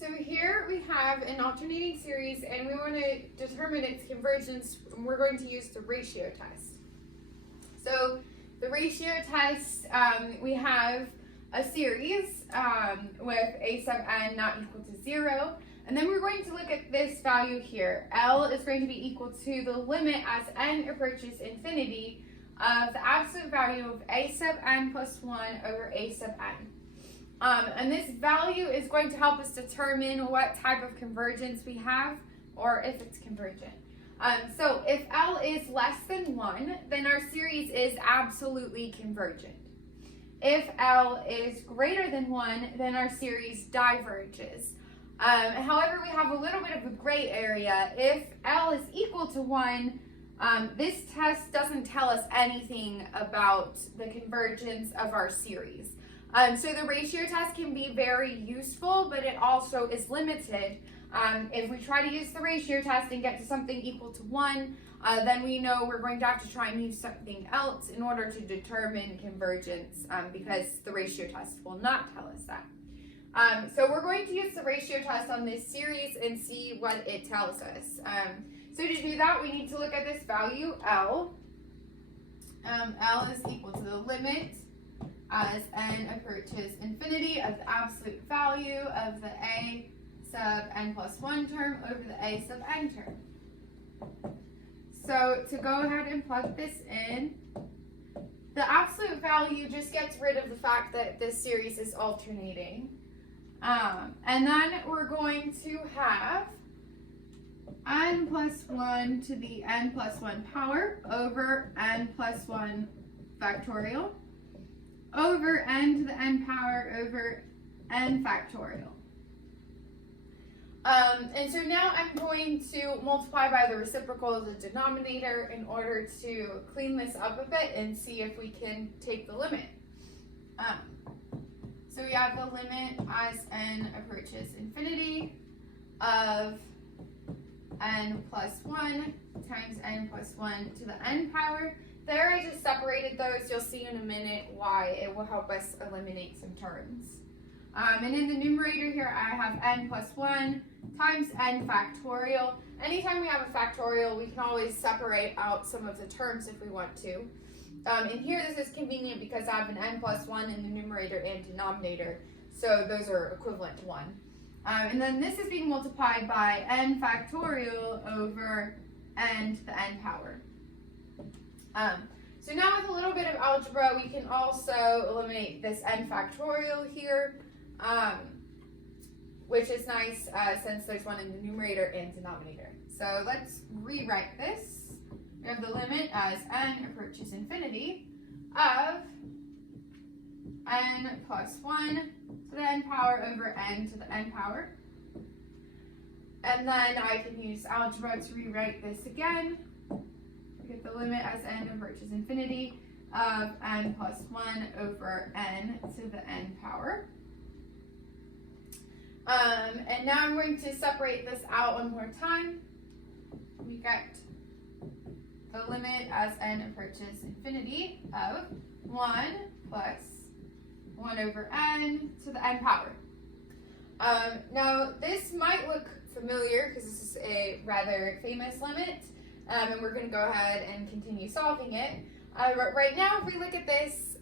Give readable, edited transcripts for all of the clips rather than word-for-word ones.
So here we have an alternating series and we want to determine its convergence, and we're going to use the ratio test. So the ratio test, we have a series with a sub n not equal to 0, and then we're going to look at this value here. L is going to be equal to the limit as n approaches infinity of the absolute value of a sub n plus 1 over a sub n. And this value is going to help us determine what type of convergence we have, or if it's convergent. So if L is less than 1, then our series is absolutely convergent. If L is greater than 1, then our series diverges. However, we have a little bit of a gray area. If L is equal to 1, this test doesn't tell us anything about the convergence of our series. So the ratio test can be very useful, but it also is limited. If we try to use the ratio test and get to something equal to 1, then we know we're going to have to try and use something else in order to determine convergence, because the ratio test will not tell us that. So we're going to use the ratio test on this series and see what it tells us. So to do that, we need to look at this value, L. L is equal to the limit as n approaches infinity of the absolute value of the a sub n plus 1 term over the a sub n term. So to go ahead and plug this in, the absolute value just gets rid of the fact that this series is alternating. And then we're going to have n plus 1 to the n plus 1 power over n plus 1 factorial over n to the n power over n factorial. And so now I'm going to multiply by the reciprocal of the denominator in order to clean this up a bit and see if we can take the limit. So we have the limit as n approaches infinity of n plus 1 times n plus 1 to the n power. There I just separated those. You'll see in a minute why it will help us eliminate some terms. And in the numerator here I have n plus 1 times n factorial. Anytime we have a factorial, we can always separate out some of the terms if we want to. And here this is convenient because I have an n plus 1 in the numerator and denominator, so those are equivalent to 1. And then this is being multiplied by n factorial over n to the n power. So now with a little bit of algebra, we can also eliminate this n factorial here, which is nice since there's one in the numerator and denominator. So let's rewrite this. We have the limit as n approaches infinity of n plus 1 to the n power over n to the n power. And then I can use algebra to rewrite this again. We get the limit as n approaches infinity of n plus 1 over n to the n power. And now I'm going to separate this out one more time. We get the limit as n approaches infinity of 1 plus 1 over n to the n power. Now this might look familiar because this is a rather famous limit, and we're going to go ahead and continue solving it. Right now, if we look at this,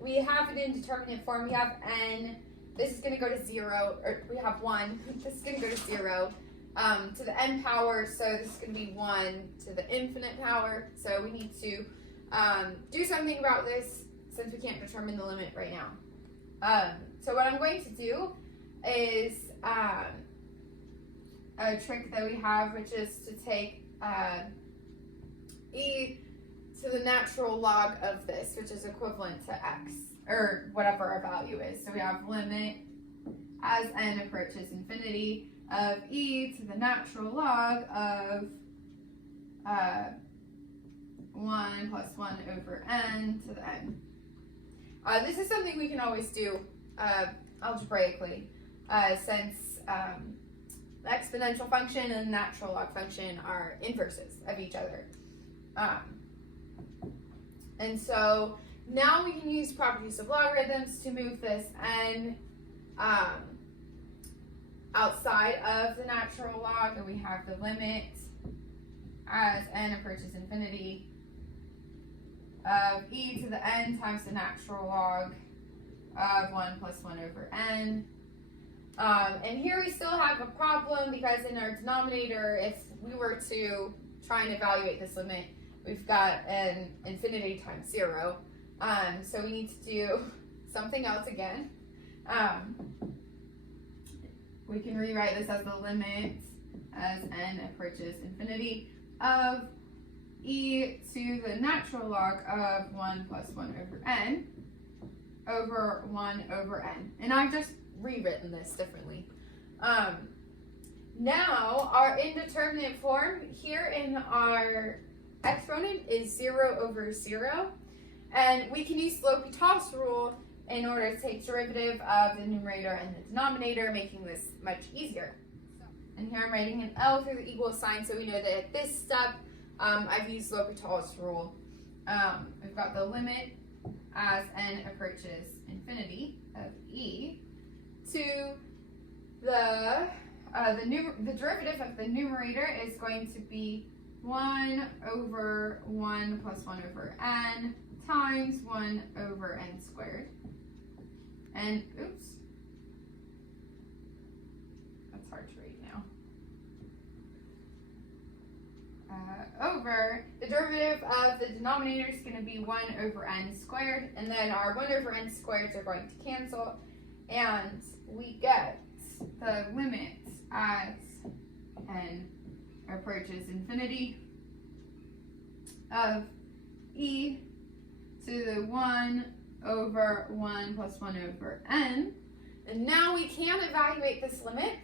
we have it in determinant form. We have n, this is going to go to 0, or we have 1, this is going to go to 0. To the n power, so this is going to be 1 to the infinite power. So we need to do something about this since we can't determine the limit right now. So what I'm going to do is a trick that we have, which is to take e to the natural log of this, which is equivalent to x, or whatever our value is. So we have limit as n approaches infinity of e to the natural log of 1 plus 1 over n to the n. This is something we can always do algebraically, since the exponential function and the natural log function are inverses of each other. And so now we can use properties of logarithms to move this n outside of the natural log, and we have the limit as n approaches infinity of e to the n times the natural log of 1 plus 1 over n. And here we still have a problem because in our denominator, if we were to try and evaluate this limit, we've got an infinity times 0. So we need to do something else again. We can rewrite this as the limit as n approaches infinity of e to the natural log of 1 plus 1 over n over 1 over n. And I've just rewritten this differently. Now our indeterminate form here in our exponent is 0 over 0. And we can use L'Hopital's rule in order to take derivative of the numerator and the denominator, making this much easier. And here I'm writing an L through the equal sign, so we know that at this step, I've used L'Hopital's rule. We've got the limit as n approaches infinity of e to the derivative of the numerator is going to be 1 over 1 plus 1 over n times 1 over n squared. And, oops, that's hard to read now. Over, the derivative of the denominator is going to be 1 over n squared, and then our 1 over n squareds are going to cancel, and we get the limit as n approaches infinity of e to the 1 over 1 plus 1 over n. And now we can evaluate this limit.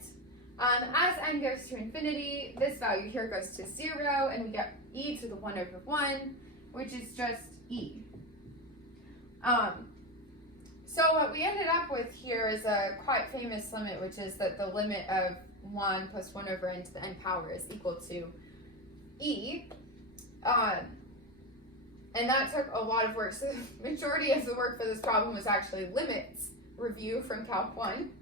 As n goes to infinity, this value here goes to 0, and we get e to the 1 over 1, which is just e. So what we ended up with here is a quite famous limit, which is that the limit of 1 plus 1 over n to the n power is equal to e. And that took a lot of work. So the majority of the work for this problem was actually limits review from Calc 1.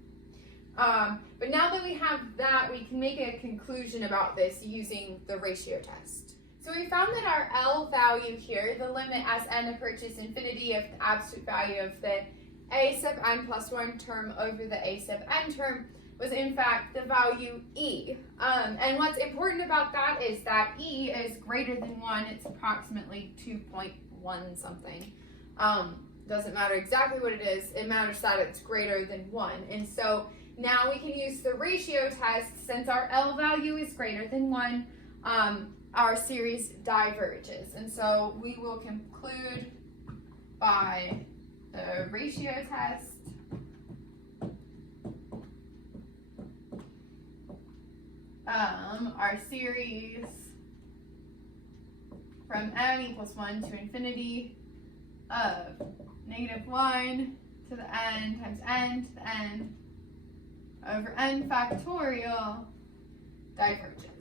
But now that we have that, we can make a conclusion about this using the ratio test. So we found that our L value here, the limit as n approaches infinity of the absolute value of the a sub n plus 1 term over the a sub n term, was in fact the value e. And what's important about that is that e is greater than 1. It's approximately 2.1 something. Doesn't matter exactly what it is. It matters that it's greater than 1. And so now we can use the ratio test. Since our L value is greater than 1, our series diverges. And so we will conclude by the ratio test. Our series from n equals 1 to infinity of -1 to the n times n to the n over n factorial diverges.